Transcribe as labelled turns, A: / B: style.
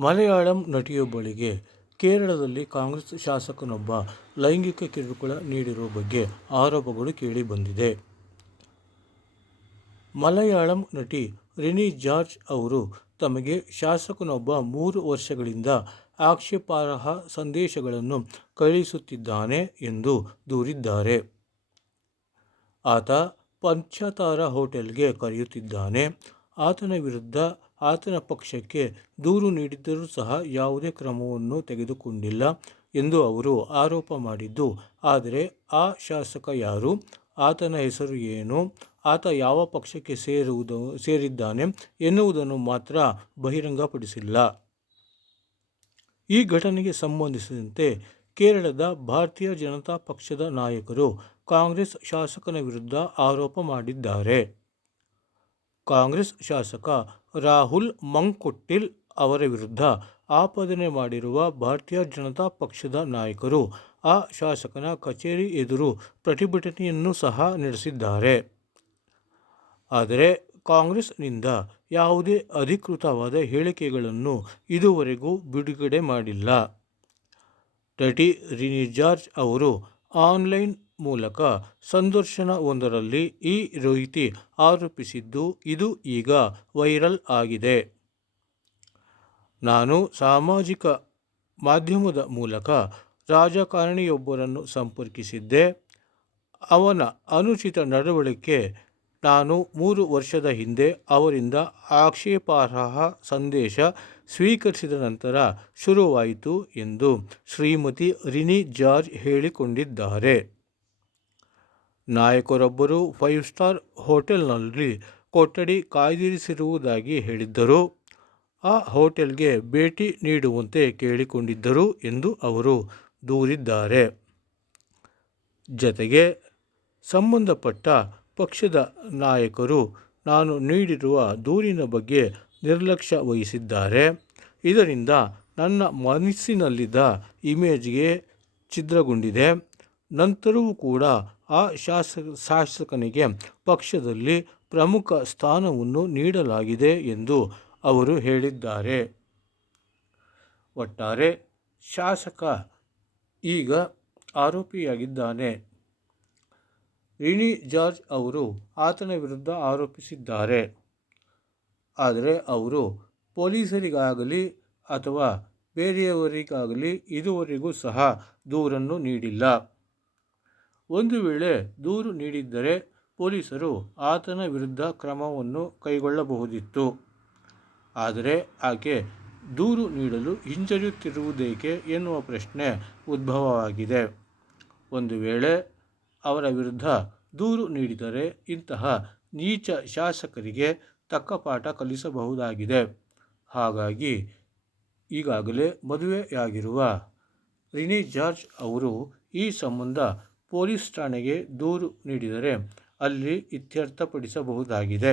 A: ಮಲಯಾಳಂ ನಟಿಯೊಬ್ಬಳಿಗೆ ಕೇರಳದಲ್ಲಿ ಕಾಂಗ್ರೆಸ್ ಶಾಸಕನೊಬ್ಬ ಲೈಂಗಿಕ ಕಿರುಕುಳ ನೀಡಿರುವ ಬಗ್ಗೆ ಆರೋಪಗಳು ಕೇಳಿಬಂದಿದೆ. ಮಲಯಾಳಂ ನಟಿ ರಿನಿ ಜಾರ್ಜ್ ಅವರು ತಮಗೆ ಶಾಸಕನೊಬ್ಬ ಮೂರು ವರ್ಷಗಳಿಂದ ಆಕ್ಷೇಪಾರ್ಹ ಸಂದೇಶಗಳನ್ನು ಕಳುಹಿಸುತ್ತಿದ್ದಾನೆ ಎಂದು ದೂರಿದ್ದಾರೆ. ಆತ ಪಂಚತಾರಾ ಹೋಟೆಲ್ಗೆ ಕರೆಯುತ್ತಿದ್ದಾನೆ. ಆತನ ವಿರುದ್ಧ ಆತನ ಪಕ್ಷಕ್ಕೆ ದೂರು ನೀಡಿದ್ದರೂ ಸಹ ಯಾವುದೇ ಕ್ರಮವನ್ನು ತೆಗೆದುಕೊಂಡಿಲ್ಲ ಎಂದು ಅವರು ಆರೋಪ ಮಾಡಿದ್ದು, ಆದರೆ ಆ ಶಾಸಕ ಯಾರು, ಆತನ ಹೆಸರು ಏನು, ಆತ ಯಾವ ಪಕ್ಷಕ್ಕೆ ಸೇರಿದ್ದಾನೆ ಎನ್ನುವುದನ್ನು ಮಾತ್ರ ಬಹಿರಂಗಪಡಿಸಿಲ್ಲ. ಈ ಘಟನೆಗೆ ಸಂಬಂಧಿಸಿದಂತೆ ಕೇರಳದ ಭಾರತೀಯ ಜನತಾ ಪಕ್ಷದ ನಾಯಕರು ಕಾಂಗ್ರೆಸ್ ಶಾಸಕನ ವಿರುದ್ಧ ಆರೋಪ ಮಾಡಿದ್ದಾರೆ. ಕಾಂಗ್ರೆಸ್ ಶಾಸಕ ರಾಹುಲ್ ಮಂಕುಟ್ಟಿಲ್ ಅವರ ವಿರುದ್ಧ ಆಪಾದನೆ ಮಾಡಿರುವ ಭಾರತೀಯ ಜನತಾ ಪಕ್ಷದ ನಾಯಕರು, ಆ ಶಾಸಕನ ಕಚೇರಿ ಎದುರು ಪ್ರತಿಭಟನೆಯನ್ನು ಸಹ ನಡೆಸಿದ್ದಾರೆ. ಆದರೆ ಕಾಂಗ್ರೆಸ್ನಿಂದ ಯಾವುದೇ ಅಧಿಕೃತವಾದ ಹೇಳಿಕೆಗಳನ್ನು ಇದುವರೆಗೂ ಬಿಡುಗಡೆ ಮಾಡಿಲ್ಲ. ನಟಿ ರಿನಿ ಜಾರ್ಜ್ ಅವರು ಆನ್ಲೈನ್ ಮೂಲಕ ಸಂದರ್ಶನವೊಂದರಲ್ಲಿ ಈ ರೀತಿ ಆರೋಪಿಸಿದ್ದು, ಇದು ಈಗ ವೈರಲ್ ಆಗಿದೆ. ನಾನು ಸಾಮಾಜಿಕ ಮಾಧ್ಯಮದ ಮೂಲಕ ರಾಜಕಾರಣಿಯೊಬ್ಬರನ್ನು ಸಂಪರ್ಕಿಸಿದ್ದೆ. ಅವನ ಅನುಚಿತ ನಡವಳಿಕೆ ನಾನು ಮೂರು ವರ್ಷದ ಹಿಂದೆ ಅವರಿಂದ ಆಕ್ಷೇಪಾರ್ಹ ಸಂದೇಶ ಸ್ವೀಕರಿಸಿದ ನಂತರ ಶುರುವಾಯಿತು ಎಂದು ಶ್ರೀಮತಿ ರಿನಿ ಜಾರ್ಜ್ ಹೇಳಿಕೊಂಡಿದ್ದಾರೆ. ನಾಯಕರೊಬ್ಬರು ಫೈವ್ ಸ್ಟಾರ್ ಹೋಟೆಲ್ನಲ್ಲಿ ಕೊಠಡಿ ಕಾಯ್ದಿರಿಸಿರುವುದಾಗಿ ಹೇಳಿದ್ದರು. ಆ ಹೋಟೆಲ್ಗೆ ಭೇಟಿ ನೀಡುವಂತೆ ಕೇಳಿಕೊಂಡಿದ್ದರು ಎಂದು ಅವರು ದೂರಿದ್ದಾರೆ. ಜತೆಗೆ ಸಂಬಂಧಪಟ್ಟ ಪಕ್ಷದ ನಾಯಕರು, ನಾನು ನೀಡಿರುವ ದೂರಿನ ಬಗ್ಗೆ ನಿರ್ಲಕ್ಷ್ಯ ವಹಿಸಿದ್ದಾರೆ. ಇದರಿಂದ ನನ್ನ ಮನಸ್ಸಿನಲ್ಲಿದ್ದ ಇಮೇಜ್ಗೆ ಛಿದ್ರಗೊಂಡಿದೆ. ನಂತರವೂ ಕೂಡ ಆ ಶಾಸಕನಿಗೆ ಪಕ್ಷದಲ್ಲಿ ಪ್ರಮುಖ ಸ್ಥಾನವನ್ನು ನೀಡಲಾಗಿದೆ ಎಂದು ಅವರು ಹೇಳಿದ್ದಾರೆ. ಒಟ್ಟಾರೆ ಶಾಸಕ ಈಗ ಆರೋಪಿಯಾಗಿದ್ದಾನೆ. ರಿಣಿ ಜಾರ್ಜ್ ಅವರು ಆತನ ವಿರುದ್ಧ ಆರೋಪಿಸಿದ್ದಾರೆ. ಆದರೆ ಅವರು ಪೊಲೀಸರಿಗಾಗಲಿ ಅಥವಾ ಬೇರೆಯವರಿಗಾಗಲಿ ಇದುವರೆಗೂ ಸಹ ದೂರನ್ನು ನೀಡಿಲ್ಲ. ಒಂದು ವೇಳೆ ದೂರು ನೀಡಿದ್ದರೆ ಪೊಲೀಸರು ಆತನ ವಿರುದ್ಧ ಕ್ರಮವನ್ನು ಕೈಗೊಳ್ಳಬಹುದಿತ್ತು. ಆದರೆ ಆಕೆ ದೂರು ನೀಡಲು ಹಿಂಜರಿಯುತ್ತಿರುವುದೇಕೆ ಎನ್ನುವ ಪ್ರಶ್ನೆ ಉದ್ಭವವಾಗಿದೆ. ಒಂದು ವೇಳೆ ಅವರ ವಿರುದ್ಧ ದೂರು ನೀಡಿದರೆ ಇಂತಹ ನೀಚ ಶಾಸಕರಿಗೆ ತಕ್ಕ ಪಾಠ ಕಲಿಸಬಹುದಾಗಿದೆ. ಹಾಗಾಗಿ ಈಗಾಗಲೇ ಮದುವೆಯಾಗಿರುವ ರಿನಿ ಜಾರ್ಜ್ ಅವರು ಈ ಸಂಬಂಧ ಪೊಲೀಸ್ ಠಾಣೆಗೆ ದೂರು ನೀಡಿದರೆ ಅಲ್ಲಿ ಇತ್ಯರ್ಥಪಡಿಸಬಹುದಾಗಿದೆ.